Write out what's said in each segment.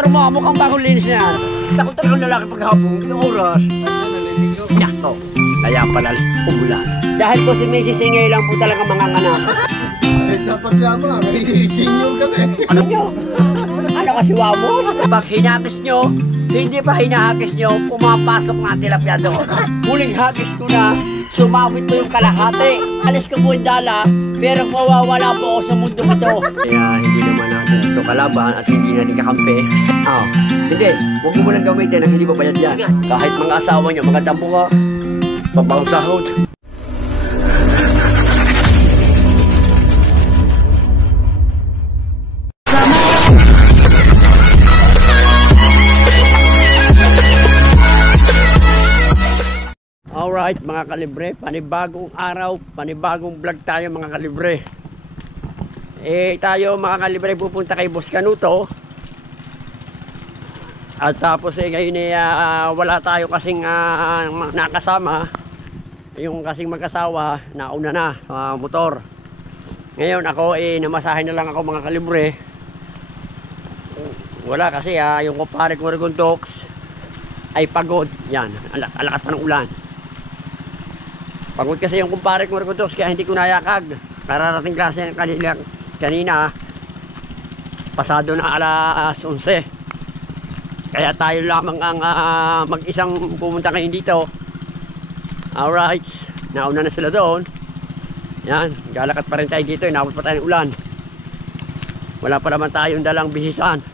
Pero mukhang bagong linis na yan. Takot talagang lalaki paghapon. Yung oras. Yakto. Kaya pala umulan. Dahil po si Mrs. Ingay lang po talaga manganganak. Dapat lamang, i-senior kami. Ano nyo? Ano kasi wamos? Pag hinakis nyo, hindi pa hinahakis nyo, pumapasok na tilapia doon. Huling hakis ko na, sumawit po yung kalahati. Alis ko po yung dala, pero mawawala po ako sa mundo ito. Kaya hindi naman natin ito kalaban at hindi natin kakampi. Hindi, huwag mo lang gamitin ang hindi babayad yan. Kahit mga asawa nyo, magandang bunga, papang sahod. Alright mga kalibre, panibagong araw, panibagong vlog tayo mga kalibre. Tayo mga kalibre pupunta kay Boss Canuto. At tapos ngayon wala tayo kasing nakasama. Yung kasing mag-asawa, nauna na sa motor. Ngayon ako namasahin na lang ako mga kalibre. Wala kasi yung kumpare ko Rigontox ay pagod. Yan, alakas pa ng ulan. Pagod kasi yung kumpare ko Rigontox kaya hindi ko nayakag. Kararating klase kanina pasado na alas 11. Kaya tayo lamang ang mag-isang pumunta ngayon dito. Alright, nauna na sila doon. Yan, galakat pa rin tayo dito. Inabot pa tayo ng ulan. Wala pa naman tayong dalang bihisan.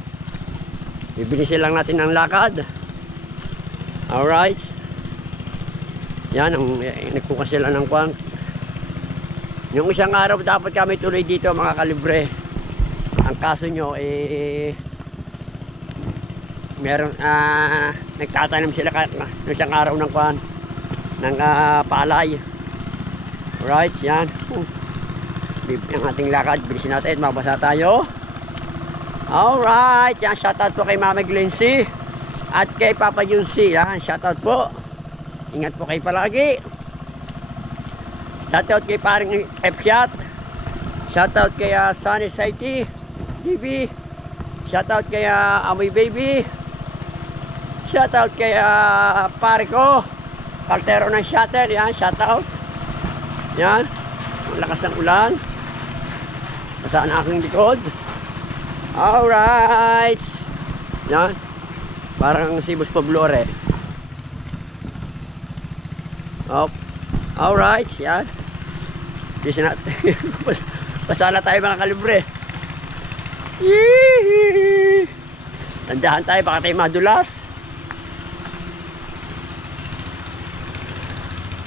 Bibinisin lang natin ng lakad. Alright. Yan, nagpukas sila ng kwan. Yung isang araw dapat kami tuloy dito mga kalibre. Ang kaso nyo meron nagtatanim sila ng isang araw ng kwan ng palay. Alright, yan. Ang ating lakad, bilisin natin, mabasa tayo. Alright, yan, shoutout po kay Mama Glency at kay Papa Junsi. Yan, shoutout po. Ingat po kayo palagi. Shoutout kay paring F-Shot. Shoutout kay Sunny Saiti TV. Shoutout kay Amoy Baby. Shoutout kay pare ko Kaltero ng Shutter. Yan, shoutout. Yan, ang lakas ng ulan. Basaan ang aking likod. Alright. Yan, parang si Boss Pablore. Alright, yan. Bisa natin. Pasala tayo mga kalibre. Yee! Tandahan tayo, baka tayo madulas.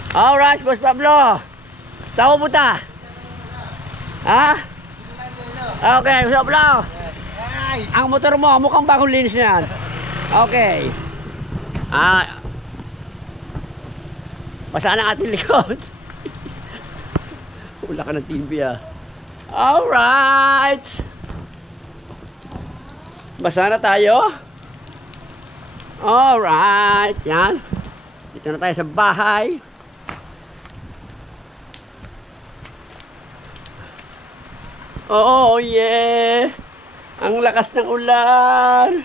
Alright, Boss Pablo. Saan mo punta? Ha? Okay, Boss Pablo. Ang motor mo, mukhang bagong linis na yan. Okay. Basa na ating likod. Wala ka ng TV Alright. Basa na tayo. Alright. Yan. Dito na tayo sa bahay. Oh yeah. Ang lakas ng ulan.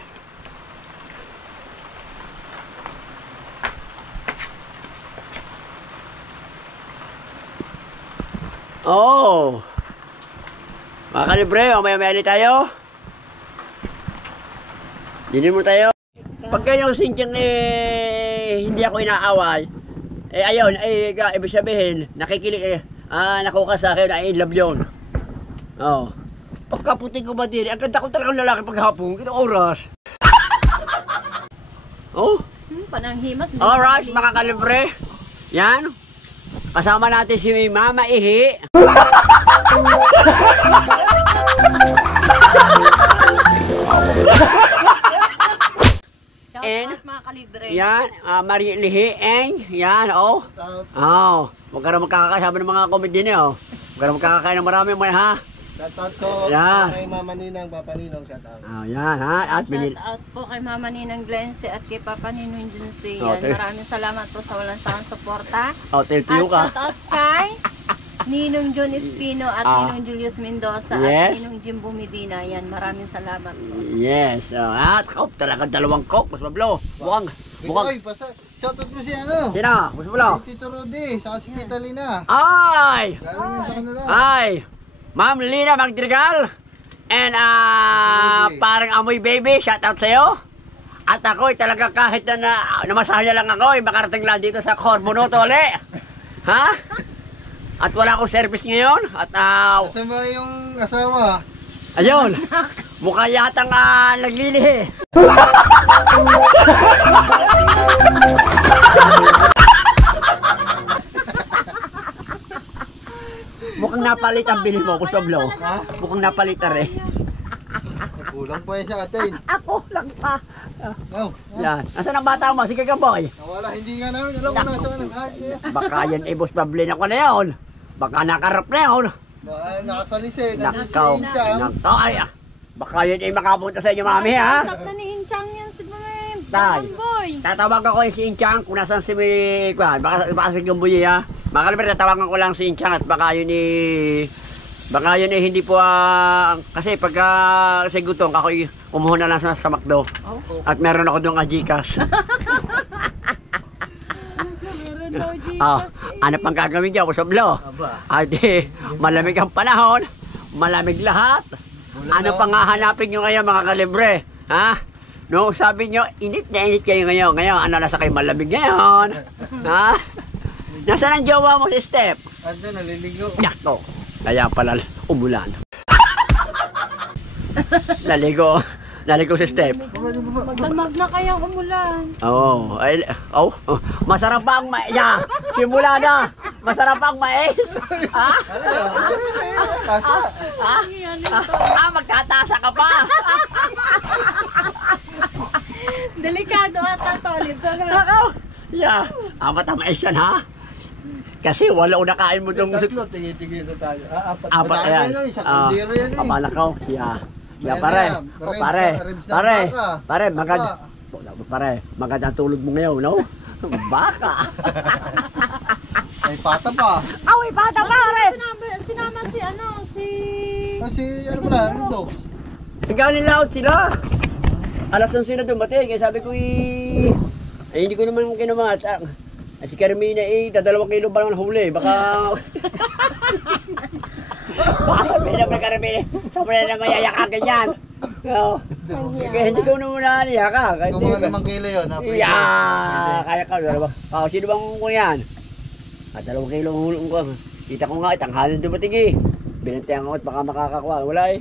Oh, mga kalibre, maya-maya tayo. Dinin mo tayo. Pag ganyang sinjang hindi ako inaaway, ayun, ibig sabihin, nakikilig, nakuha sa akin, I love yun. Oh, pagkaputi ko ba din, ang ganda ko talagang lalaki paghapon, kitang oras. Oh, pananghimas. alright, mga kalibre, yan. Kasama natin si Mama Ihi. And mga kalibre. yan, Marie Lihi Eng. Yan, oh. Oh, huwag ka na magkakasama ng mga komedya niyo. Huwag ka na magkakakain ng marami mo, ha? Shoutout ko kay Mama Ninang, Papa Ninong, shoutout. Oh, yan, ha? At Shoutout po kay Mama Ninang Glency at kay Papa Ninong Junsi. Okay. Maraming salamat po sa walang sawang suporta. oh, tell to you ka. At shoutout kay Ninong John Espino at Ninong Julius Mendoza Yes. at Ninong Jimbo Medina. Yan, maraming salamat po. Yes. At Coke, talaga dalawang Coke. Boss Pablo. Mukhang. Ay, shoutout mo si ano? Sino? Boss Pablo. Si Tito Rudy, saka si Tita Lina. Ay! Galing yan sa kanila. Ay! Ma'am Lina Magdirigal. And parang amoy baby, shout out sa'yo. At ako talaga kahit na namasahe lang ako, makarating lang dito sa Corbonoto ulit. Ha? At wala akong service ngayon. At Saan ba yung asawa? ayun, mukha yatang naglilihi. Mukhang napalit ang bili mo, Boss Pablo. Ha? Mukhang napalit na rin. Kulang pa yan sa atin. Ako lang pa. Oh, Yan. Nasaan ang bata mo? Sige ka, boy. nawala, hindi nga namin. Alam ko na saan ang kaya. Baka yan Boss Pablo na ko na yun. Baka nakarap na yun. Baka nakasalis eh. Nakaw. Nandun si Inchang. Nakaw. Ay, baka yun makapunta sa inyo, mami, ha? Usap na ni Inchang yan si Tay. Boy. Tatawagan ko yung si Inchang kung nasan si Kwan. Baka si Gambuye, ha? Mga kalibre, tatawagan ko lang si Inchang at baka yun hindi po kasi pagka si Gutong ako umuho na lang sa McDo. At meron ako doon Gcash. Ano pang gagawin dyan, Boss Pablo? Aba. Ate, malamig ang panahon, malamig lahat. Ano pang hahanapin nyo ngayon, mga kalibre? Ha? No, sabi nyo, init na init kayo ngayon. Ngayon, ano nasa kayo malamig ngayon? Ha? Nasaan ang jowa mo si Step? Ando, naliligo. Yakto. Kaya pala umulan. Naligo si Step. Magdamag na kayang umulan. Oh, masarap pa ang mais. Simula na. Masarap pa ang mais. Ha? Magtatasa ka pa. Delikado ata tolit. Nakaw. Yeah. Apat ang mais yan, ha? Kasi wala ko nakain mo itong Tatlo, tingin-tingin na tayo. Apat. apat yan. Isang kaldero yan eh. Amalakaw. Yeah. Yeah, Ayan pare. na, ribs na baka. Pare, maganda tulog mo ngayon, no? Baka. May pata pa. Awi, bata pare. Sinama si Kasi ano pala, ano to? Galing laot sila. Alas ng sila dumating. Kaya sabi ko hindi ko naman kinumat. Si Carmina dadalawang kilo ba naman huli? Baka sabihin naman Carmina, sabi na naman yayakakin yan. Kaya hindi ko naman naniyaka. Kung mga 5 kilo yun, ha? Pwede. Kaya ka. Sino bang ko yan? 2 kilo hulong ko. Kita ko nga, tanghalan dumating Binantayan ko at baka makakakuha. Wala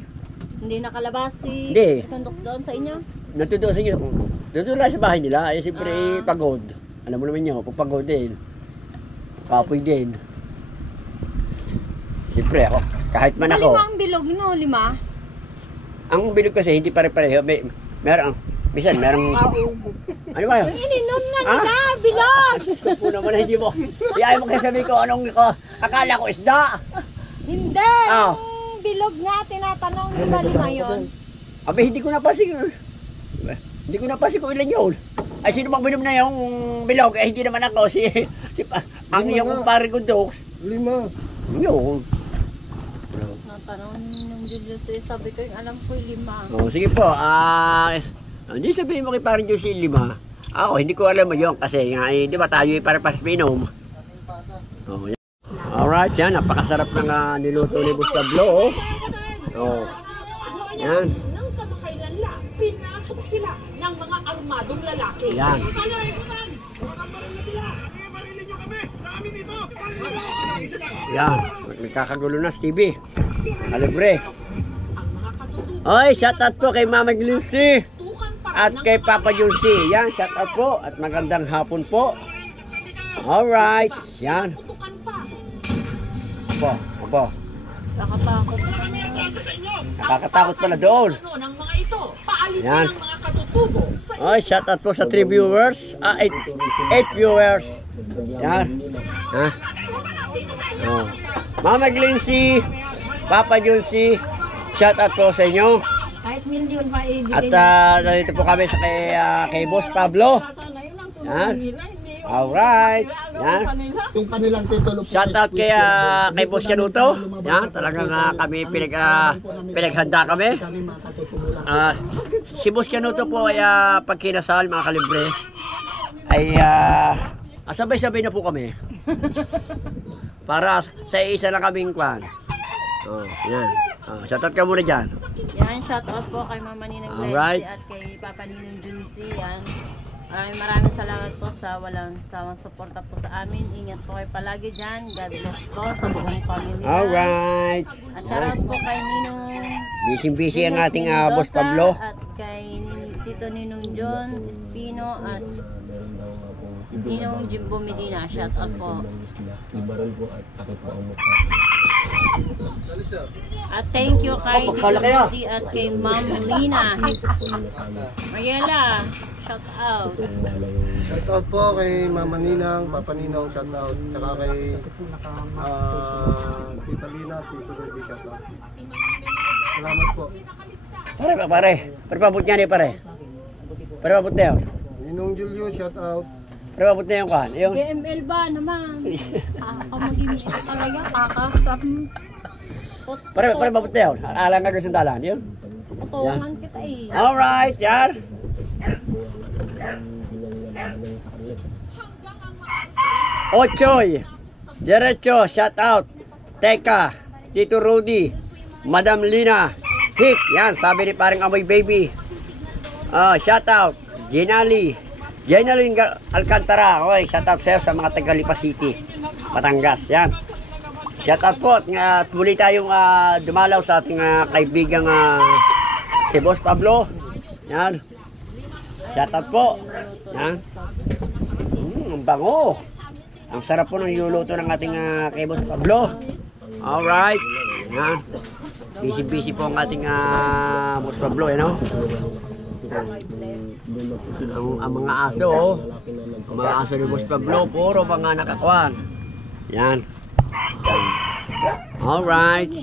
Hindi nakalabas si Hindi. Tundoks doon sa inyo? Natutuwa sa inyo. Doon lang sa bahay nila. Siyempre pagod. Alam mo naman nyo, pagod din. Kapoy din. Siyempre ako. Kahit man ako. 5 ang bilog, no? 5? Ang bilog kasi hindi pare-pareho. Meron. Bisan, merong. Ano ba yun? Ininom na nila, bilog! Kung naman hindi mo. Iyayin mo kasi sabi ko, anong ko. Akala ko isda. Hindi! Yung bilog nga, tinatanong ni Balima yun. Abe, hindi ko napasig. Hindi ko napasig kung ilan yun. Ay, sino bang binom na yung bilog? Eh, hindi naman ako. Ang iyong kumpare ko, Dox. 5. Yun. Natanong ng Julius, sabi ko yung alam ko 5. Oh, sige po. Hindi sabihin mo kay parang Diyos yung 5. Ako, hindi ko alam mo yun kasi di ba tayo pare-pas minom. Oh, yan. Alright, yan. Napakasarap ng niluto ni Boss Pablo. Oh. Yan. Nang kamakailan lang, pinasok sila ng mga armadong lalaki. Yan. Yan. Nagkakagulo na si TV. Kalibre. Oy, shout out po kay Mama Lucy. At kay Papa Junsi. Yan, shout out po. At magandang hapon po. Alright. Yan. Opo. Nakatakot. Nakakatakot pala doon. Ano ng mga ito? Paalisin Yan. ang mga katutubo sa Oy, shout out po sa 3 viewers. 8 viewers. Yan. Ha? Oh. Mama Glincy, Papa Junsi, shout out po sa inyo. Kahit milyon pa ibigay At nandito po kami sa kay Boss Pablo. Yan. Alright. Yan. Yung kanilang titulo po. Shout out kay Boss Canuto. Yan, talagang kami pinaghanda kami. Si Boss Canuto po ay pag kinasal mga kalibre ay sabay-sabay na po kami. Para sa isa lang kaming kwan. Oh, yan. Shout out ka muna dyan. Yan, shout out po kay Mama Ninang Alright. Glency at kay Papa Ninang Junsi. Yan. Maraming salamat po sa walang sawang suporta po sa amin. Ingat po kayo palagi dyan. God bless po sa buong pamilya. Alright. At shout out po kay Ninong Busy ang ating Mendoza Boss Pablo. at kay Tito Ninong John Espino at Ninong Jimbo Medina. Shout out po. At thank you kay Tito Rudy at kay Ma'am Lina. Mariela, shout out. Shout out po kay Mama Ninang, Papa Ninong, shout out. Saka kay Tita Lina, Tito Rudy, shout out. Salamat po. Pare. Pabot niya ni pare. Pabot na yun. Ninong Julio, shout out. Pabot na yung kwan. Yung... GML ba naman? Ako maging talaga kakasap. Pare, pabot na yun. Alang nga doon sa dalan. Yun. Potongan kita eh. Alright, yan. Ochoy. Diretso, shout out. Teka, Tito Rudy, Madam Lina, Hik, yan, sabi ni parang Amoy Baby. Shout out, Jenali Alcantara. Okay, shout out sa'yo sa mga taga Lipa City, Batangas, yan. Shout out po, at muli tayong dumalaw sa ating kaibigang si Boss Pablo. Yan. Shout out po. Yan. Ang bango. Ang sarap po ng niluluto ng ating kay Boss Pablo. Alright. Yan. Busy po ang ating Boss Pablo, you know? Ang mga aso, oh. Ang mga aso ni Boss Pablo, puro pa nga nakakuan. Yan. Alright.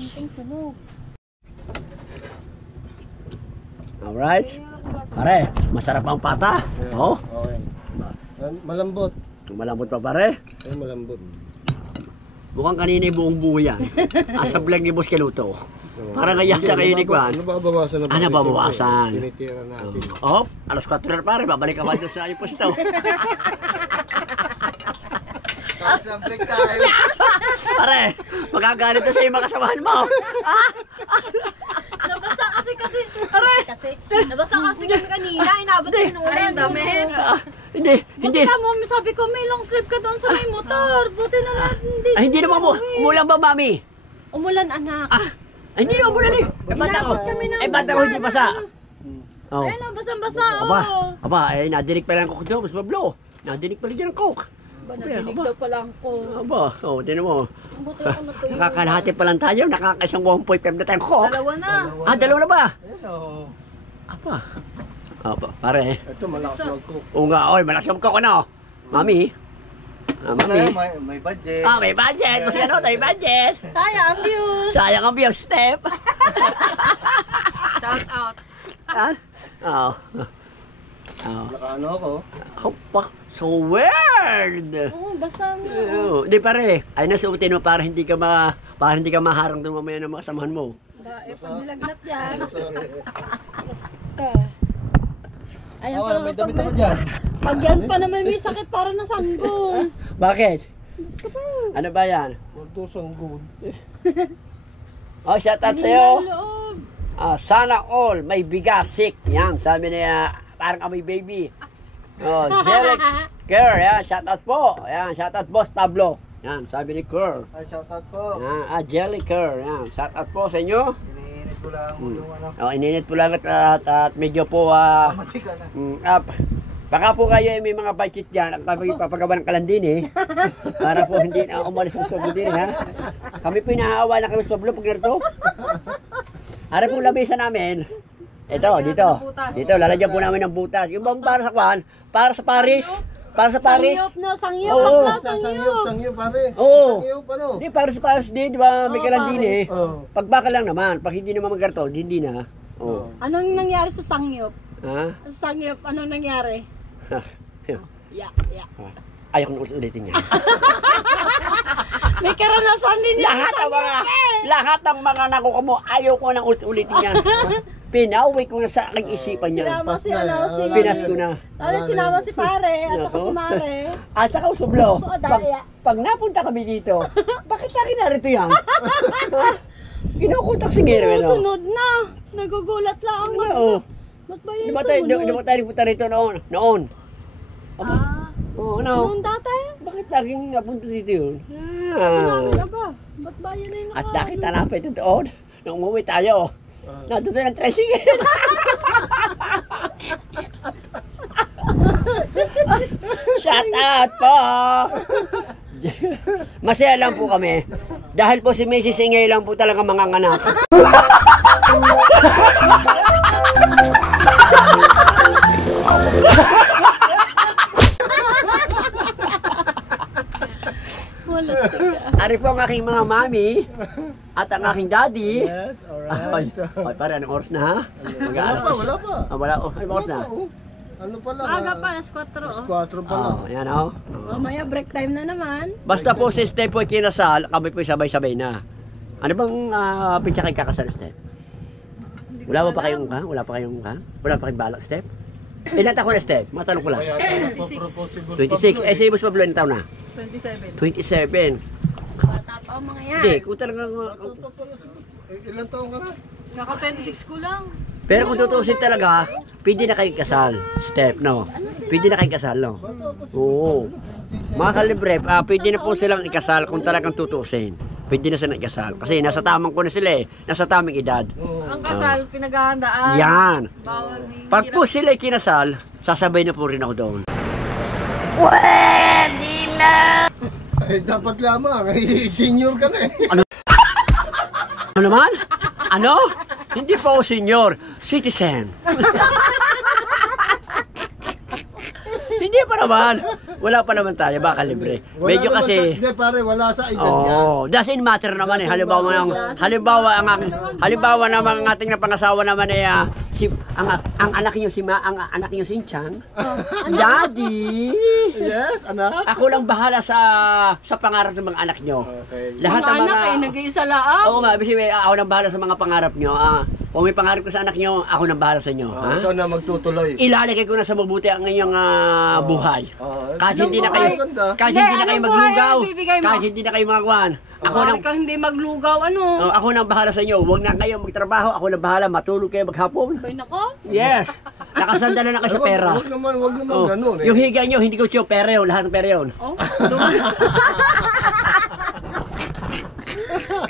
Alright. Pare, masarap ang pata. Oh. Okay. Malambot. Malambot pa pare. Ay, malambot. Mukhang kanina yung buong buhay yan. Asa vlog ni Boss Canuto. Para kaya siya kayo ni Kwan. Nababawasan na ba? Nababawasan. Tinitira natin. Oh, alas 4 na pare. Babalik ka ba doon sa ipos daw? Sa break tayo. Pare, magagalit na sa iyo makasamahan mo. Nabasa kasi, nabasa kasi kami kanina, inabot ko ng ulan. Hindi. Buti ka mo, sabi ko may long sleeve ka doon sa may motor. Buti na lang, hindi. Hindi naman mo. Umulan ba, mami? Umulan, anak. Hindi naman umulan eh. Bata ko hindi basa. Oh. Ayun, basang-basa. Aba, nadinig pa lang ko doon, Boss Pablo. Nadinig pa lang dyan ang coke. Nadinig daw pa lang ko. Aba, tinan mo. Buti ako na tuyo. Nakakalahati pa lang tayo, nakakaisang 1.5 na tayong coke. Dalawa na. Dalawa na ba? Ayun, Aba, pare. ito malakas mag-cook. Oo nga, malakas yung coke ano. Mami. Mami. May budget. May budget. Kasi may budget. Sayang ang views. Sayang ang views, Step. Shout out. Oo. Nakaano ako. So weird. Basa mo. Di pare, ay nasuotin mo para hindi ka maharang doon mamaya ng mga samahan mo. Pag nilagnat yan. Ayan Okay, may damit ako dyan. Pag yan pa naman may sakit para na sanggol. Bakit? Ano ba yan? Magdusang good. Shout out sa'yo. Sana all may bigasik. Yan, sabi niya, parang Amoy Baby. Jelly Kerr, yan, shout out po. Yan, shout out Boss Pablo. Yan, sabi ni Kerr. Ay, shout out po. Yan, Jelly Kerr. Yan, shout out po sa inyo. Iniinit ko lang yung ano. Ininit po lang at medyo po Kamati ka na. baka po kayo may mga budget dyan ang kami papagawa ng kalandini para po hindi na umalis sa Pablo din ha. Kami po inaawa na kami sa Pablo pag narito. Ara po lamesa namin. Dito, lalagyan po namin ng butas. Yung bang para sa kwan? Para sa Paris. Sangyop no, sangyop. Oo. Sangyop pare. Oo. Sangyop ano? Di, para sa Paris di ba may kalandini? Oo. Pag baka lang naman, pag hindi naman magkarto, hindi na. Oo. Anong nangyari sa sangyop? Ha? Sa sangyop, anong nangyari? Ya. ayaw ko na ulitin yan. May karanasan din yan. Lahat ng mga nakuha mo, ayaw ko na ulitin yan. Pinauwi ko na sa aking isipan yan. Sinama si Pinas ko na. sinama si pare at ako si mare. At saka usublo, daya. pag napunta kami dito, bakit sa akin narito yan? Kinukuntak si Ngero, ano? Sunod na. Nagugulat lang. Oo. Ba't ba yun Di ba tayo sunod? nagpunta rito noon? Oo, ano? Noon dati? Bakit laging napunta dito yun? Ano ba? Ba't ba yun ay At nakita namin ito doon. Nung umuwi tayo, nandun doon ang tricycle. Shout out po! Masaya lang po kami. Dahil po si Mrs. Ingay lang po talaga mga anak. Ari po ang aking mga mami at ang aking daddy. Yes, Ay, alright. para anong oras na ha? Wala pa. Wala. Anong oras na? Ano pa lang? Aga pa, alas 4. Alas 4 pa lang. Yan o. Mamaya break time na naman. Basta po si Steph po kinasal, kami po sabay-sabay na. Ano bang pizza kay kakasal, Steph? Wala pa kayong ka? Wala pa kayong balak, Steph? Ilan taon na, Steph? Matanong ko lang. 26. Eh, si Boss Pablo, ilang taon na? 27. Bata pa ang mga yan. Hindi, kung talagang... Ilang taon ka na? Kaka 26 ko lang. Pero kung tutuusin talaga, pwede na kayong kasal, Steph, no? Pwede na kayong kasal, no? Oo. Mga kalibre, pwede na po silang ikasal kung talagang tutuusin. Pwede na silang ikasal. Kasi nasa tamang ko na sila eh. Nasa tamang edad. Ang kasal, pinaghahandaan. Yan. Bawal ni Pag po sila kinasal, sasabay na po rin ako doon. Eh, dapat lamang. Senior ka na eh. Ano naman? Ano? Hindi pa ako senior. Citizen. Hindi pa naman. Wala pa naman tayo, baka libre. Medyo kasi... Hindi pare, wala sa edad yan. Doesn't matter naman eh. Halimbawa naman ang ating napangasawa naman eh ang anak niyo ang anak niyo si Chang. Daddy. Yes, anak. Ako lang bahala sa pangarap ng mga anak niyo. Okay. Lahat ng mga nag-iisa lang. Oo nga, kasi ako nang bahala sa mga pangarap niyo. Kung may pangarap ko sa anak niyo, ako nang bahala sa inyo. Ha? Ikaw na magtutuloy. Ilalagay ko na sa mabuti ang inyong buhay. Kahit hindi na kayo maganda. kahit hindi na kayo anong maglugaw, buhay ang bibigay mo? kahit hindi na kayo magwan. Ako nang Kung hindi maglugaw, ano? ako nang bahala sa inyo. Huwag na kayo magtrabaho, ako nang bahala, matulog kayo maghapon. Ay, nako. Yes. Nakasandala na kayo sa pera. Wag naman Oh, ganun eh. yung higa nyo, hindi ko siyo pera yun, lahat ng pera yun. Oh,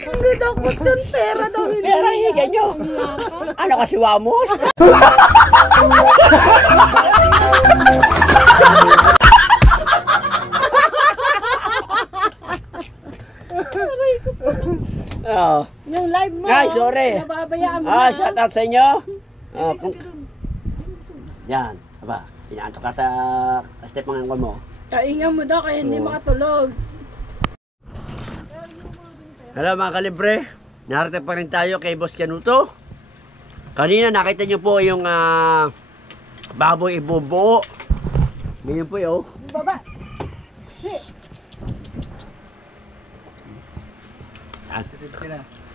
hindi daw ko dyan pera daw. Pera yung higa nyo. Ano kasi wamos? Oh. Yung live mo. Ay, sorry. Nababayaan mo Ah, na. shout out sa inyo. Yan, aba, inaantok ka step mga angkol mo. Kaingan mo daw kaya hindi Oo. makatulog. Hello mga kalibre, narito pa rin tayo kay Boss Canuto. Kanina nakita nyo po yung baboy ibubuo. Ganyan po yun. Baba.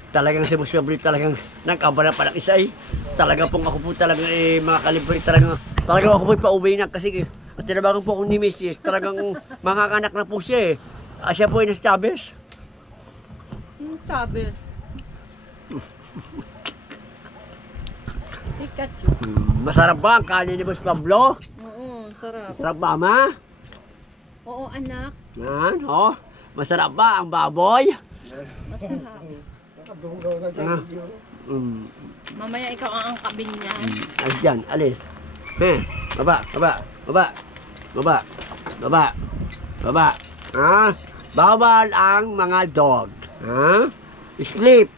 Talagang si Boss Fabri talagang nagkabala pa ng isa eh. Talaga pong ako po talagang mga kalibre talagang ako po pauwi na kasi at tinabagan po ako ni Mrs. Talagang mga anak na po siya eh. Siya po ay nasa Chavez. Sabi. Pikachu. Masarap ba ang kanin ni Boss Pablo? Oo, sarap. Masarap ba, ma? Oo, anak. Yan, oh. Masarap ba ang baboy? Masarap. Mamaya ikaw ang angkabin niya. Alis dyan, alis. Baba. Bawal ang mga dog. Sleep.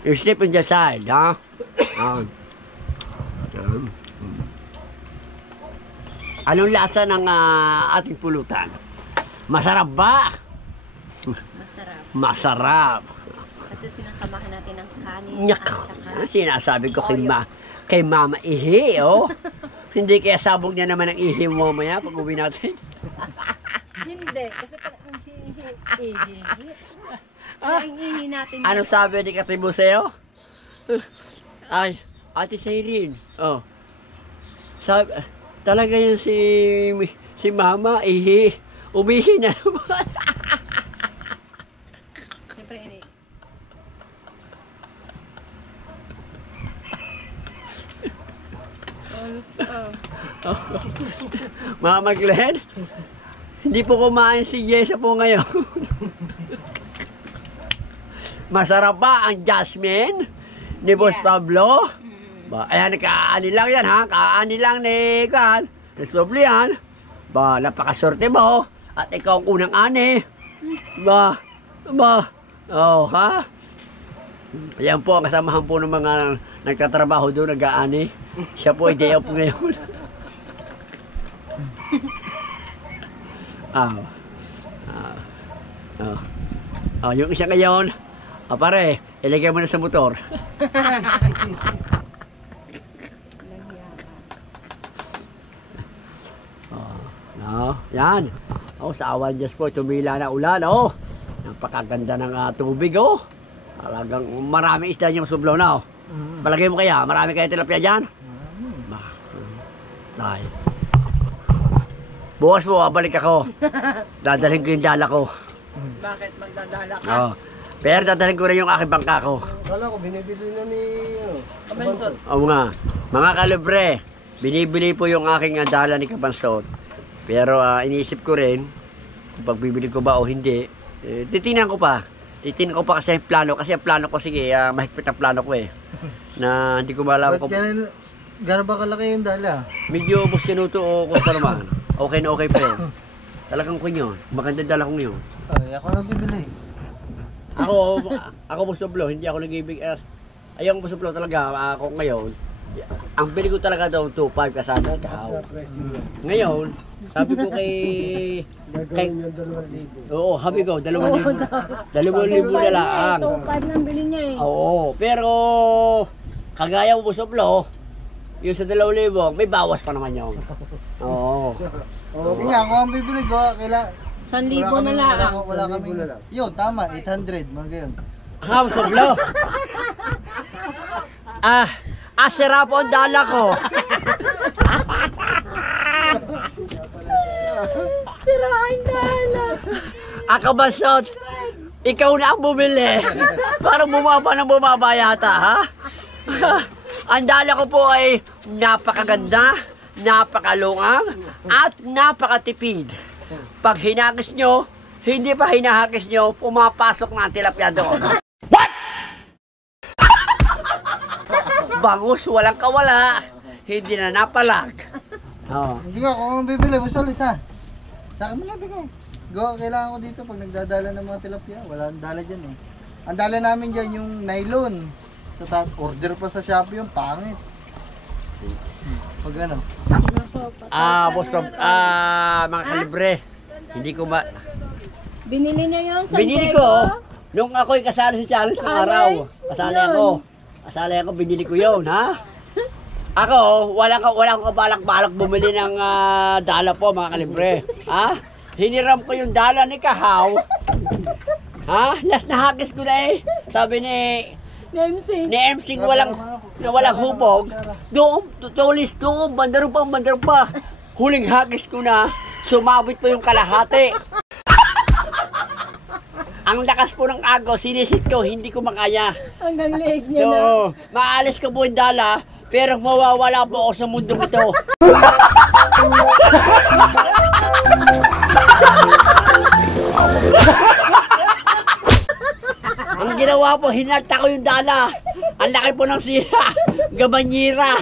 You sleep on the side, Anong lasa ng ating pulutan? Masarap ba? Masarap. Masarap. Kasi sinasamahan natin ng kanin Nyak. at saka Sinasabi ko kay Mama Ihi, oh. Hindi kaya sabog niya naman ang ihi mo mamaya pag uwi natin. Hindi, kasi parang ihi. Ang ihi natin. Ano sabi ni Katibo sa'yo? Ay, Ate Saylene. Oh. Sabi, talaga yun si Mama, ihi. Umihi na naman. Siyempre, ini. Mama Glenn, hindi po kumain si Jessa po ngayon. Masarap ba ang Jasmine ni Boss Pablo? Ba, ayan, kaani lang yan ha. Kaani lang ni Kan. Boss Pablo yan. Ba, napakaswerte mo. At ikaw ang unang ani. Ba, oh ha. Ayan po, ang kasamahan po ng mga nagtatrabaho doon, nag-aani. Siya po ay day off ngayon. Yung isa ngayon, pare, ilagay mo na sa motor. Yan. Sa awan Diyos po, tumila na ulan. Napakaganda ng tubig. Talagang maraming isda niya masublaw na. Palagay mo kaya, marami kaya tilapia dyan? Tayo. Bukas po, balik ako. Dadalhin ko yung dala ko. Bakit magdadala ka? Pero dadalhin ko rin yung aking bangka ko. Kala ko, binibili na ni... Kabansot. Oo nga. Mga kalibre, binibili po yung aking dala ni Kabansot. Pero iniisip ko rin, kung pagbibili ko ba o hindi, titingnan ko pa. Titingnan ko pa kasi yung plano. Kasi ang plano ko, sige, mahigpit ang plano ko na hindi ko malaman kung... Gano'n ba kalaki yung dala? Medyo bus kinuto o kung sa naman. Okay na okay pa yun. Talagang ko yun. Maganda dala kong yun. Ay, ako nang bibili. Ako Busublo, hindi ako nag-ibig. Ayong Busublo talaga, ako ngayon. Ang bili ko talaga daw 2.5 kasama sa kahaw. Ngayon, sabi ko kay Gagawin yung 2,000. oo, sabi ko, 2,000 na lang. 2.5 nang bili niya eh. Oo, pero kagaya mo Busublo, yung sa 2,000, may bawas pa naman yun. Oo. Hindi nga, ako ang bibili ko, 1,000 na lang. Wala kami. Yun, tama, 800, mga gayon. Busublo. Sira po ang dala ko. Sira ang dala. Kabansot, ikaw na ang bumili. Parang bumaba ng bumaba yata, ha? Ang dala ko po ay napakaganda, napakalungang, at napakatipid. Pag hinagis nyo, hindi pa hinahagis nyo, pumapasok na ang tilapia doon. Bangus, walang kawala. Hindi na napalag. Hindi nga, kung bibili, basta ulit ha. Sa akin mo na bigay. Kailangan ko dito pag nagdadala ng mga tilapia. Wala ang dala dyan eh. Ang dala namin dyan yung nylon. Order pa sa Shopee yung pangit. Pag ano? Boss Rob, mga kalibre. Hindi ko Binili niya yun sa binili ko, nung ako'y kasali sa challenge ng araw. Kasali ako, binili ko yun, ha? Ako, wala akong kabalak-balak bumili ng dala po, mga kalibre. Ha? Hiniram ko yung dala ni Kahaw. Ha? Last na hagis ko na eh. Sabi ni MC walang hubog. Doon, tutulis doon, bandaro pa. Huling hagis ko na, sumabit po yung kalahati. Ang lakas po ng agaw, sinisit ko, hindi ko makaya. Hanggang leeg niya na. So, maalis ko po yung dala, pero mawawala po ako sa mundo ito. Ang ginawa po, hinalta ko yung dala. Ang laki po ng sira. Gabanyira.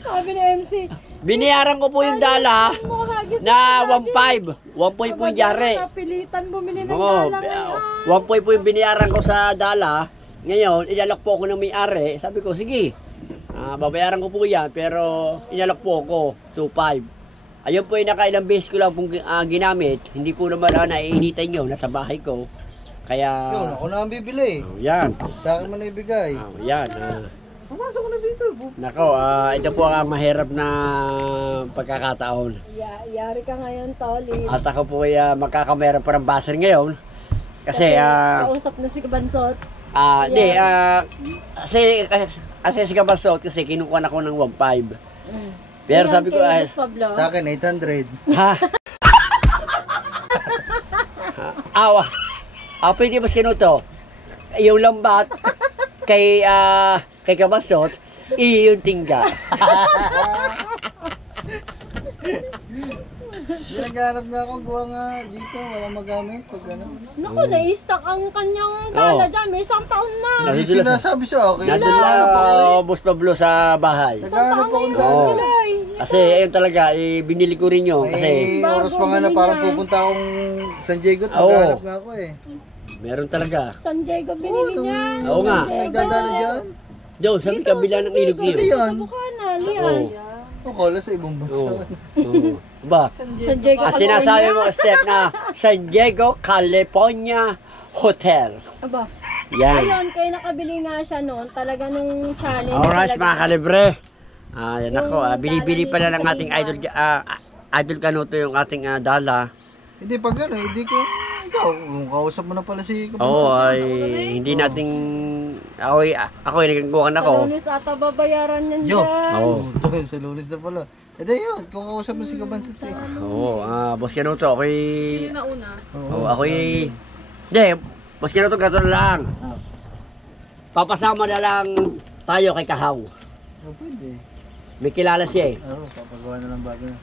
Sabi ni MC, Binayaran ko po yung dala na 1.5. 1.5 po yung yari. Napilitan bumili ng Oo, dala ngayon. 1.5 po yung binayaran ko sa dala. Ngayon, inalok po ako ng may-ari. Sabi ko, sige, babayaran ko po yan. Pero inalok po ako, 2.5. Ayun po yung nakailang beses ko lang pong ginamit. Hindi po naman naiinitan nyo, nasa bahay ko. Kaya... Yun, ako na ang bibili. Yan. Sa akin mo na ibigay. Yan. Pumasok ko na dito. Nako, ito po ang mahirap na pagkakataon. Yari ka ngayon, Toli. At ako po ay magkakameron pa ng baser ngayon. Kasi, kausap na si Kabansot. hindi, kasi si Kabansot kasi kinukuha ako ng 1.5. Pero sabi ko, Pablo. Sa akin, 800. ha? Pwede ba sinuto? Yung lambat kay Kabansot, yung tingga. Naghanap nga ako, gawa nga dito, walang magamit pag ano. Naku, na-stock ang kanyang dala dyan. May isang taon na. Hindi sinasabi sa akin. Nandun Naghanap ako na Boss Pablo sa bahay. Naghanap akong Oo. dala. Kasi ayun talaga, binili ko rin yun. Kasi May oras pa nga na parang pupunta akong San Diego at maghanap nga ako eh. meron talaga. San Diego binili niya. Oo nga. Nagdadala dyan. Doon, sa may kabila ng ilog Ano niyo. yan? Bukanan, Oo. yan. Akala sa ibang bansa. Oo. Oo. Ba? San Diego, Sinasabi mo, Steph, na San Diego, California Hotel. Aba. Yan. Ayun, kaya nakabili nga siya noon. Talaga nung challenge. Alright, talaga. mga kalibre. Yan ako, binibili Yung pala ng dala ating ni idol, idol Kanuto yung ating dala. Hindi pag ano, hindi ko, ikaw, kung kausap mo na pala si Kabansa. Oo, ay hindi nating, ako nagkaguhan ako. Sa Lunes ata babayaran yan Yo. dyan. Oo. Sa Lunes na pala. E di yun, kung kausap mo si Kabansa eh. Oo, Boss Kanuto, ako'y, Sino na una? ako'y, hindi, Boss Kanuto, gato lang. Papasama na lang tayo kay Kahaw. Oh, pwede. May kilala siya eh. Oo, papagawa na lang bago na.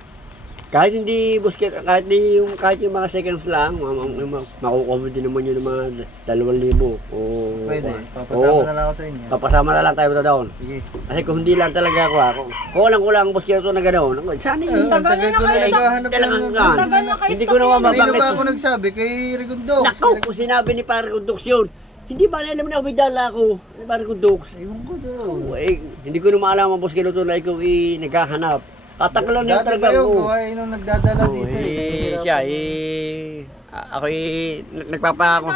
Kahit hindi kahit yung mga seconds lang, makukuha mo din naman yun ng mga 2,000 o Pwede, Oo. papasama na lang ako sa inyo. Papasama na lang tayo doon. Sige. Kasi kung hindi lang talaga ako kulang boss kaya ito na gano'n. Sana yung Ang tagal ko na naghahanap talagang ng gan. Tagal na kayo Hindi sa ko naman Kanino mabangkit. ba ako nagsabi? Kay Rigondox. Nako, kung sinabi ni Pare Condox yun, hindi ba alam na may dala ako ni Pare Condox? Ewan ko daw. Hindi ko naman alam ang boss kaya ito na ikaw naghahanap. Tataklan yun Dati talaga. kayo, gawain nung nagdadala dito Siya ako nagpapakong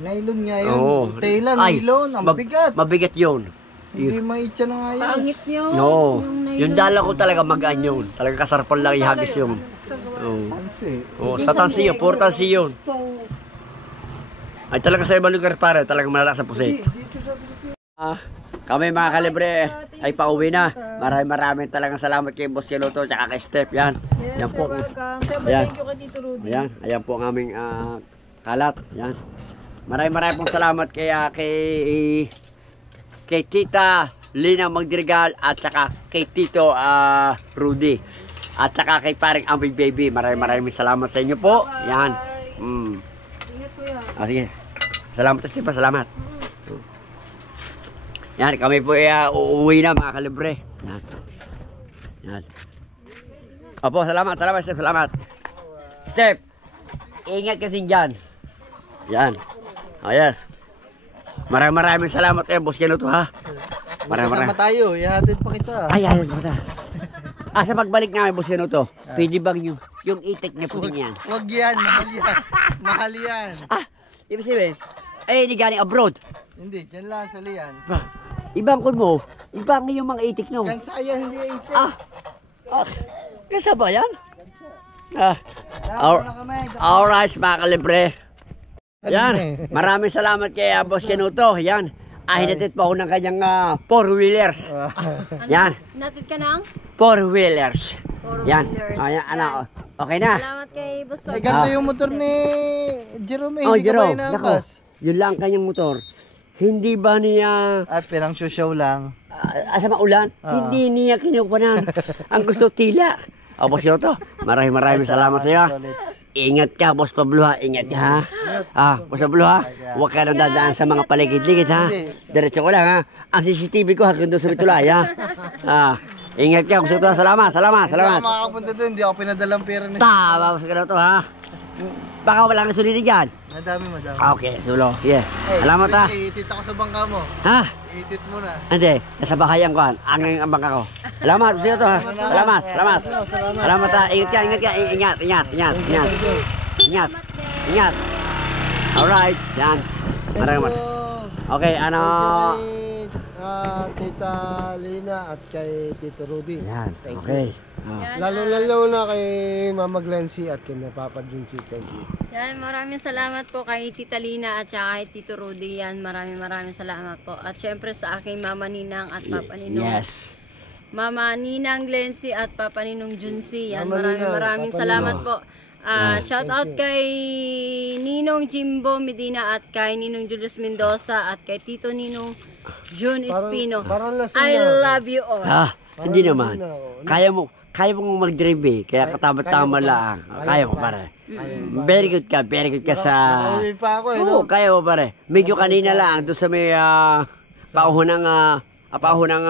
Nylon nga yun. Oo. Tela, Ay, nylon. Ang bigat. Mabigat yun. Hindi maitsa na nga yun. Pangit yun. No. Yung dala ko talaga magaan yun. Talaga kasarpal lang ihagis yun. Oo. Pansi. Sa tansi yun. Puro tansi yun. Ay talaga sa ibang lugar pare. Talagang malalakas sa pusit. Dito sa Pilipinas. Kami mga kalibre ay pauwi na. Maraming talagang salamat kay Boss Keloto at kay Steph. Yan. Yan po. Welcome. Siyempre, Ayan. thank you kay Tito Rudy. Ayan po ang aming kalat. Yan. Maraming pong salamat kay Tita Lina Magdirigal at saka kay Tito Rudy. At saka kay paring Amboy Baby. Maraming salamat sa inyo po. Yan. Ingat ko yan. Sige. Salamat Steph. Salamat. Yan, kami po uuwi na mga kalibre. Yan. Yan. Opo, salamat Steph, salamat. Steph, ingat kasi dyan. Yan. O yan. Maraming salamat boss Keloto ha. Kasama tayo, ihatid pa kita. Ay, mata. Sa pagbalik namin boss Keloto, pwede bang yung itik niya po yan? Wag yan, mahal yan. Mahal yan. Ibig sabihin, hindi galing abroad. Hindi, dyan lang sa liyan. Ibang kun mo, ibang yung mga itik no. Kansaya, hindi itik. Kasa ba yan? Tama na kami. Alright mga kalibre. Yan, maraming salamat kay Boss Keloto. Yan, hinatid po ako ng kanyang 4-wheelers. Yan, Natid ka ng 4-wheelers. Yan, wheelers. ayan, okay na. Salamat kay Boss Ay, Pablo. ganito yung motor ni Jerome. Oh, Hindi ka ba Jerome, inaangkas? yun lang kanyang motor. Hindi ba niya, At pirang show lang. asa maulan, hindi niya kinukunan. Ang gusto tila. Boss Keloto, maraming salamat sa iyo. Ingat ka, Boss Pablo ha. Ingat ka ha. Boss Pablo ha. Huwag ka nang dadaan sa mga paligid-ligid ha. Diretso ko lang ha. Ang CCTV ko hanggang doon sa Mitulay ha. Ingat ka, Boss Keloto. Salamat. Hindi ako makakapunta doon. Hindi ako pinadalang pera na. Boss Keloto ha. Baka wala nang sulili dyan. Madami. Okay, sulo. Yeah. Salamat ha. Itit ako sa bangka mo. Ha? Itit mo na. Hindi, nasa bahayan ko. Angin ang bangka ko. Salamat, Boss Keloto ha. Salamat. Salamat ha. Ingat ka. Ingat. Alright, yan. Maraming. Okay, Tita Lina at kay Tito Rudy. Yan, Thank okay. Yan, Lalo na kay Mama Glency at kay Papa Junsi. Thank you. yan, maraming salamat po kay Tita Lina at saka kay Tito Rudy. Yan, maraming salamat po. At syempre sa aking Mama Ninang at Papa Ninong. Yes. Mama Ninang Glency at Papa Ninong Junsi. Yan, Mama Ninang, maraming Papa salamat Ninong. po. Shout out kay Ninong Jimbo Medina at kay Ninong Julius Mendoza at kay Tito Ninong June Espino. Parang lasing I na ako. love you all. Hindi Parang naman. lasing na ako. Kaya mong mag-drive eh. Kaya katama-tama lang. Kaya mo pare. Very good ka sa... Nakauwi pa ako Oo, kaya mo pare. Medyo kanina lang doon sa may paahon ng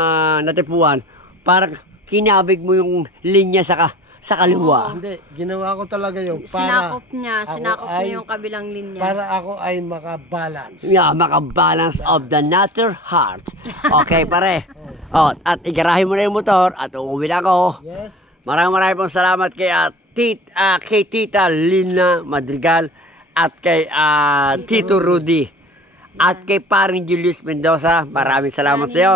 natipuan. Parang kinabig mo yung linya sa kaliwa. Hindi, ginawa ko talaga yung Sinakop niya ay- yung kabilang linya. para ako ay makabalance. Yeah, maka-balance of the nature heart. Okay, pare. At igarahin mo na yung motor at uuwi na ako. Yes. Maraming pong salamat kay Tita Lina Madrigal at kay Tito Rudy at kay paring Julius Mendoza. Maraming salamat sa iyo.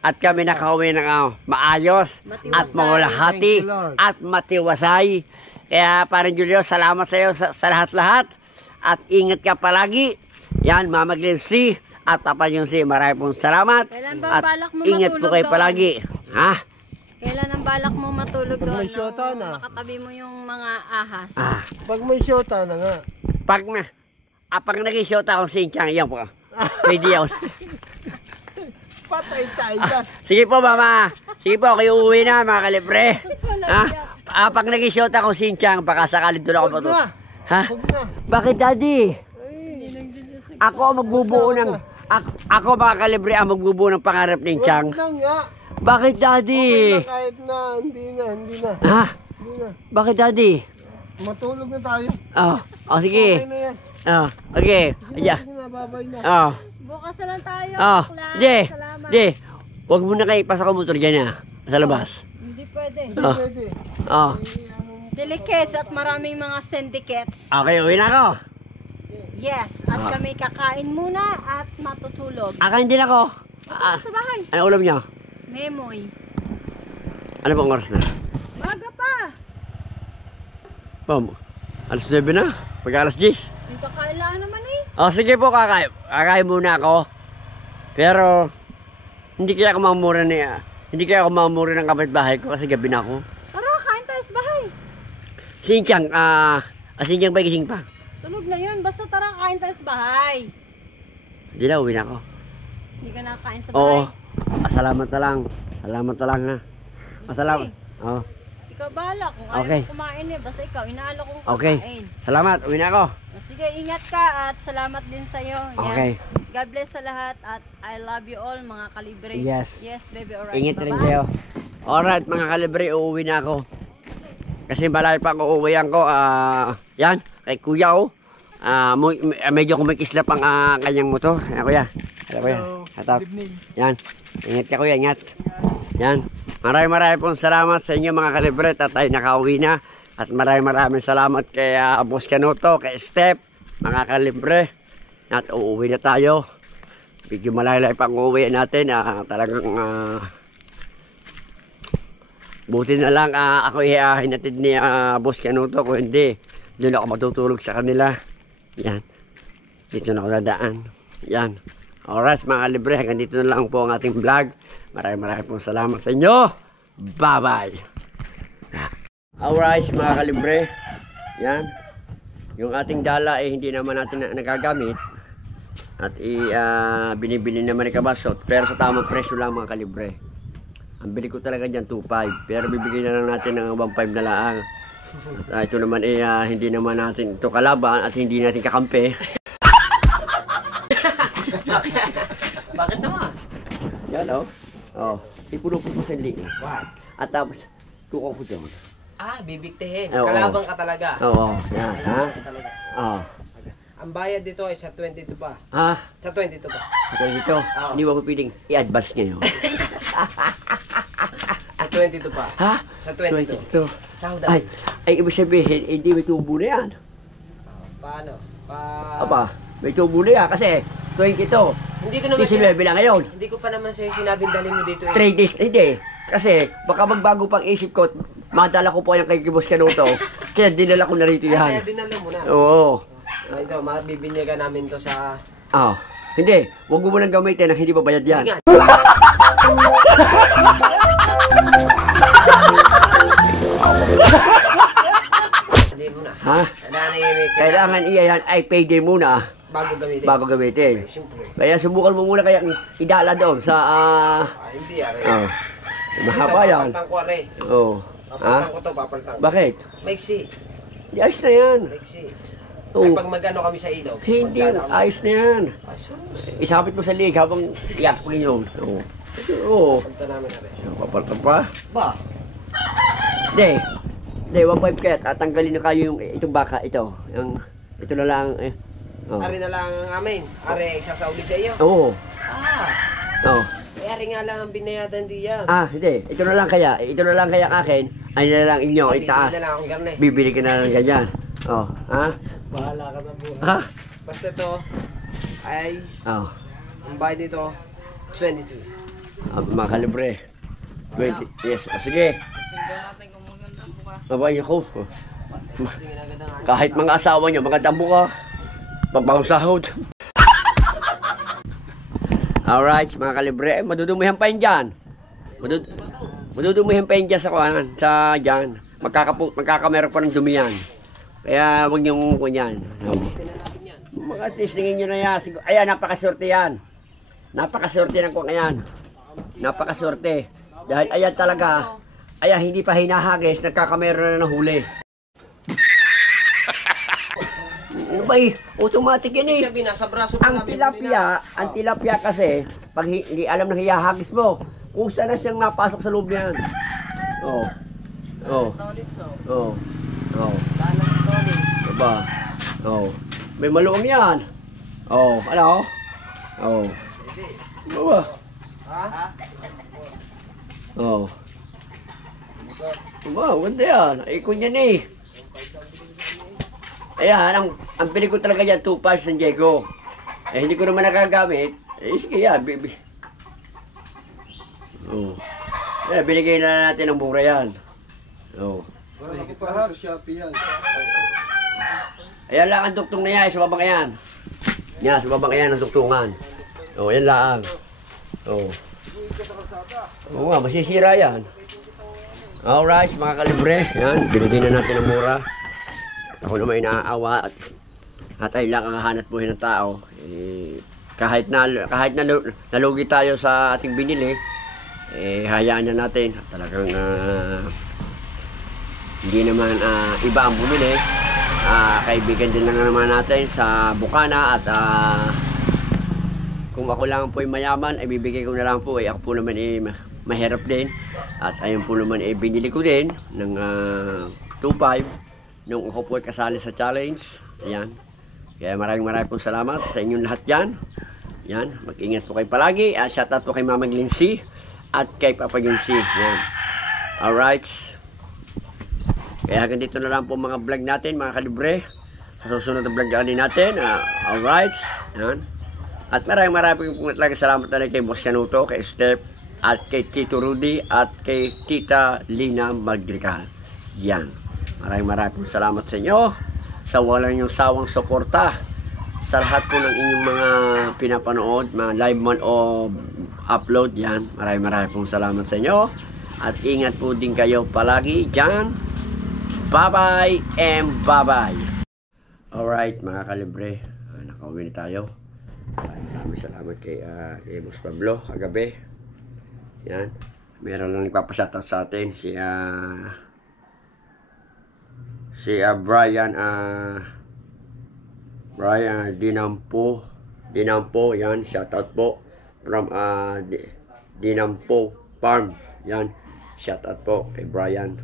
At kami nakauwi ng maayos at maulahati Thank you, Lord. at matiwasay. Kaya paring Julius, salamat sa iyo sa lahat-lahat at ingat ka palagi. Yan, Mama Glency at Papa Junsi, maraming pong salamat. Kailan ba At balak mo ingat po matulog kayo doon? palagi. Ha? Kailan ang balak mo matulog doon? may syota nung na. makatabi mo yung mga ahas. Pag may shota na nga. Pag nag-shot ako si Inchang, yan po. Pwede yun. Patay tayo. Sige po, Mama. Sige po, kayo uwi na, mga kalibre. Ha? Pag nag-shot ako si Inchang, baka sakali doon ako Huwag matulog. na. Ha? Huwag na. Bakit, Daddy? Ay, Ako ang magbubuo ng... Ako, mga kalibre, ang magbubuo ng pangarap ni Inchang. huwag na nga. Bakit, Daddy? Okay na, kahit na. Hindi na. Ha? Hindi na. Bakit, Daddy? Matulog na tayo. Sige. Okay na yan. Okay. Yeah. Sige na, babay na. Bukas na lang tayo. bakla. Di. Salamat. Di. Huwag mo na kayo ipasok ang motor dyan, sa labas. Hindi pwede. Pwede. Delicates at maraming mga syndicates. Okay, uwi na ako. Yes. At kami kakain muna at matutulog. Akain din ako. Sa bahay. Ano ulam niyo? Memoy. Ano pang oras na? Maga pa. Alas 9 na. Pagka alas 10. Yung kakailangan naman eh. Sige po, kakain. Kakain muna ako. Pero, hindi kaya ako mamura ng kapitbahay ko kasi gabi na ako. Tara, kain tayo sa bahay. Sinchang ba gising pa? Tulog na yun. Basta tara, kain tayo sa bahay. Hindi na, uwi na ako. Hindi ka nakakain sa bahay. Oo. Salamat na lang. Salamat na lang ha. Salamat. Oo. Ikaw bahala kung ayaw Okay. mo kumain eh. Basta ikaw, inaalo kong Okay. kumain. Salamat, uwi na ako. Sige, ingat ka at salamat din sa'yo. Yan. Okay. God bless sa lahat at I love you all mga kalibre. Yes. Yes, baby. Alright. Ingat rin Bye-bye. kayo. Alright, mga kalibre, uuwi na ako. Kasi malayo pa ako uuwihan ko. Yan, kay kuya oh. Medyo kumikislap ang kanyang motor. Yan, kuya. Hello, kuya. Good evening. Yan. Ingat ka, kuya. Ingat. Yan. Maraming pong salamat sa inyo mga kalibre at tayo nakauwi na. At maraming salamat kay Boss Canuto, kay Step, mga kalibre. At uuwi na tayo. Medyo malaylay pang uuwi natin. Talagang buti na lang ako hinatid ni Boss Canuto. Kung hindi, doon ako matutulog sa kanila. Yan. Dito na ako nadaan. Yan. Alright mga kalibre, hanggang dito na lang po ang ating vlog. Maraming pong salamat sa inyo. Bye-bye. Alright mga kalibre. Yan. Yung ating dala hindi naman natin nagagamit. At binibili naman ni Kabasot. Pero sa tamang presyo lang mga kalibre. Ang bili ko talaga dyan 2.5. Pero bibigyan na lang natin ng 1.5 na lang. Ito naman hindi naman natin ito kalaban at hindi natin kakampi. Bakit naman? Yan ipuno-puno sa liit. At tapos kukuha ko dyan. Bibigtihin. Oo. Kalabang ka talaga. Oo. Yan. Ha? Oo. Ang bayad dito ay sa 22 pa. Ha? Sa 22 pa. Ito dito. Hindi mo pa piling i-advance ngayon. Sa 22 pa. Ha? Sa 22. Sahod Ay, ibig sabihin, hindi may tubo na yan. Paano? Aba, may tubo na yan kasi 22. Hindi ko naman 19 lang ngayon. Hindi ko pa naman sa'yo sinabing dali mo dito 3 days, hindi. Kasi baka magbago pang isip ko, madala ko po yung kay Boss Canuto. Kaya dinala ko na rito Kaya yan. dinala mo na. Oo. Ito, mabibinyagan namin to sa... Ah, hindi. Huwag mo munang gamitin na hindi babayad yan. Hindi nga. Hindi mo na. Ha? Kailangan iyan ay payday muna Bago gamitin. bago gamitin. Siyempre. Kaya subukan mo muna kaya idala doon sa Hindi, are. oh. Mahaba yan. Papalitan ko, are. Oh. Papalitan Ha? ko to, papalitan ko. Bakit? Maiksi. Di, ayos na yan. Maiksi. Oh. Ay, pag magano kami sa ilog. Hindi, magdala kami ayos na yan. sa- sus. Isabit mo sa liig habang iyak mo yun. Oo. Oo. Punta namin, are. Papaltan pa. Ba? Hindi. Hindi, 1.5 kaya tatanggalin na kayo yung itong baka ito. Yung, ito na lang. Oh. Are na lang ang amin. Are, isasauli sa iyo. Oo. Ah. Oh. Eh, are nga lang ang binayadan diyan. Ah, hindi. Ito na lang kaya. Ito na lang kaya akin. Ay na lang inyo. Itaas. Bibili na lang akong garne. Bibili ka na lang ganyan. Oh. Ha? Bahala ka na buhay. Ha? Basta to ay Oh. ang bayad dito 22. Mga kalibre. 20. Yes. O, sige. Mabay ako. Kahit mga asawa nyo, magandang buka. Pagbawang sahod. Alright, mga kalibre. Madudumihan pa yun dyan. Madudumihan pa yun dyan sa kuhanan. Sa dyan. Magkakamera pa ng dumi yan. Kaya huwag niyong kunyan. Mga tistingin nyo na yan. Ayan, napakaswerte yan. Napakaswerte ng kung ayan. Napakaswerte. Dahil ayan talaga. Ayan, hindi pa hinahagis. Nagkakamera na ng huli. Ano ba eh? Automatic yan eh. Sabi nasa braso pa Ang namin tilapia kasi, pag hindi alam na hiyahagis mo, kung saan na siyang napasok sa loob niyan. Oh. Oh. Oh. Oh. Diba? Oh. May maluwang yan. Oh. Ano? Oh. Diba? Oh. Diba? Wanda yan. Ikon yan eh. Ayan, ang pili ko talaga yan, 2 parts ng Diego. Eh, hindi ko naman nakagamit. Eh, sige yan, baby. Oh. Eh, binigay na natin ng mura yan. Oh. Sa Shopee yan. Ayan lang ang duktong na yan, sa babang yan. Yan, sa babang yan ang duktungan. Oh, yan lang. Oh. Oo nga, masisira yan. Alright, mga kalibre. Yan, binigay na natin ng mura. Ako naman inaawa at ay lang ang hahanap buhay ng tao. Eh, kahit na nalugi tayo sa ating binili, eh hayaan na natin. Talagang hindi naman iba ang bumili. Kaibigan din lang naman natin sa Bukana at kung ako lang po ay mayaman, ay bibigay ko na lang po. Ako po naman ay mahirap din. At ayun po naman ay binili ko din ng 2.5 nung ako po ay kasali sa challenge. Yan. Kaya maraming pong salamat sa inyong lahat dyan. Yan. Mag-ingat po kayo palagi. Shoutout po kay Mama Glency at kay Papa Junsi. Yan. Alright. Kaya hanggang dito na lang po mga vlog natin, mga kalibre. Sa susunod na vlog natin. Alright. Yan. At maraming pong talaga salamat na kay Boss Canuto, kay Steph, at kay Tito Rudy, at kay Tita Lina Magdrical. Yan. Maraming salamat sa inyo sa walang yung sawang suporta sa lahat po ng inyong mga pinapanood, mga live man o upload yan. Maraming pong salamat sa inyo at ingat po din kayo palagi dyan. Bye bye and bye bye. Alright mga kalibre, nakauwi na tayo. Maraming salamat kay Boss Pablo kagabi. Yan, meron lang nagpapashoutout sa atin si Brian Dinampo, yan, shoutout po from Dinampo Farm, yan, shoutout po kay Brian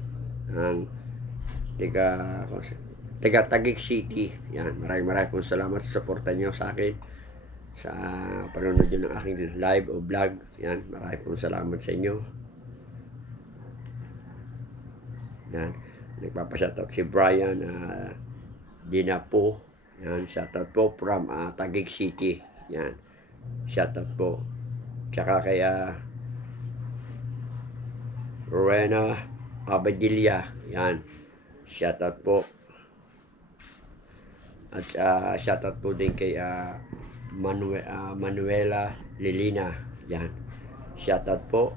ang taga Taguig City. Yan, maraming pong salamat sa suporta niyo sa akin sa panonood ng aking live o vlog. Yan, maraming pong salamat sa inyo. Yan, nagpapashoutout si Brian Dinapo. Yan, shoutout po from Taguig City. Yan, shoutout po. Tsaka kay Rowena Abadilla, yan, shoutout po. At shoutout po din kay Manuela Lilina, yan, shoutout po.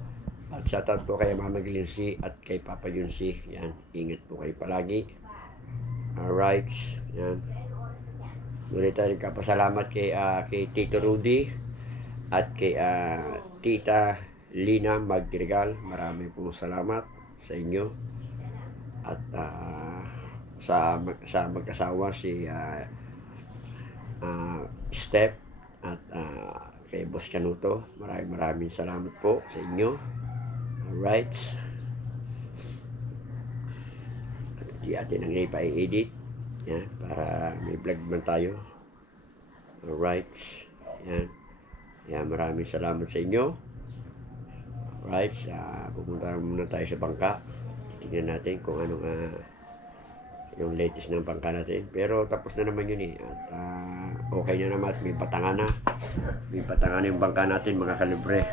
At shoutout po kay Mama Glency at kay Papa Junsi, yan, ingat po kayo palagi. Alright, yan. Ngunit tayo nagkapasalamat kay Tito Rudy at kay Tita Lina Magdirigal. Marami pong salamat sa inyo. At sa mag-asawa si Steph at kay Boss Canuto. Maraming salamat po sa inyo. Alright. At di atin ang ipa-edit. Yan, para may vlog man tayo. Alright. Yan. Yan, maraming salamat sa inyo. Alright. Pupunta muna tayo sa bangka. Tingnan natin kung anong yung latest ng bangka natin. Pero tapos na naman yun eh. At okay na naman at may patangan na. May patangan na yung bangka natin, mga kalibre.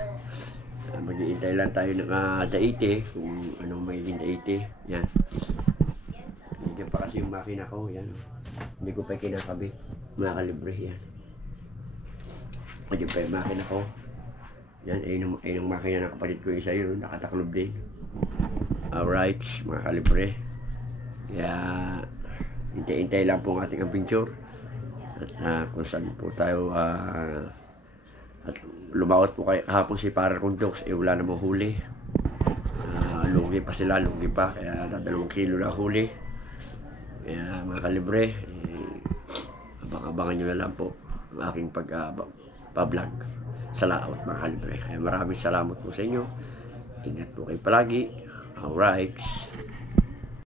Mag-iintay lang tayo ng daite, kung anong magiging daite. Yan. Yan pa kasi yung makina ko. Yan. Hindi ko pa kinakabit. Mga kalibre. Yan. Yan pa yung makina ko. Yan. Ayun yung makina na kapatid ko isa yun. Nakataklob din. Alright, mga kalibre. Kaya hintay-hintay lang po ang ating adventure. At kung saan po tayo at lumawat po kayo kahapon si Para Condox, wala namang huli. Lugi pa sila, lugi pa. Kaya 2 kilo na huli. Kaya mga kalibre, abang-abangan nyo na lang po ang aking pag-vlog sa laot, mga kalibre. Kaya maraming salamat po sa inyo. Ingat po kayo palagi. Alright.